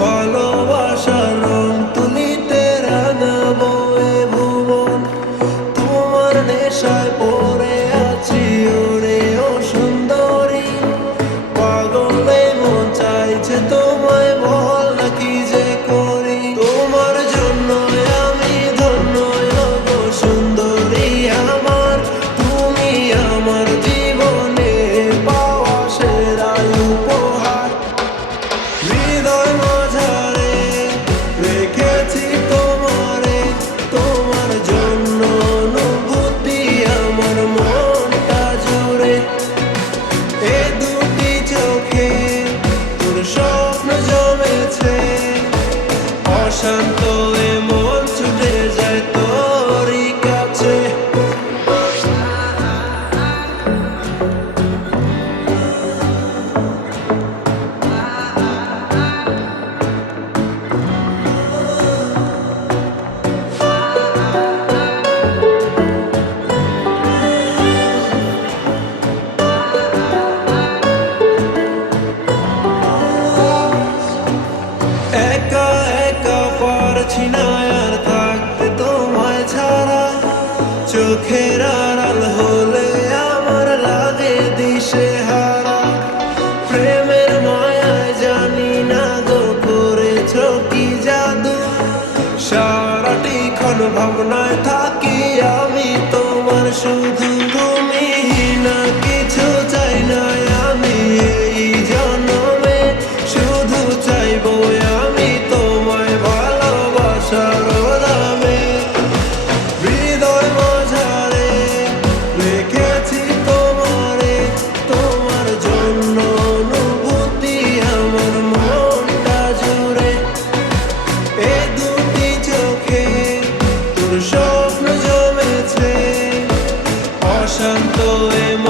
follow. অশান্ত। চোখের আড়াল হলে আমার লাগে দিশে হারা। প্রেমের মায়ায় জানি না গো করেছ কি জাদু। সারাটি ক্ষণ ভাবনায় poema.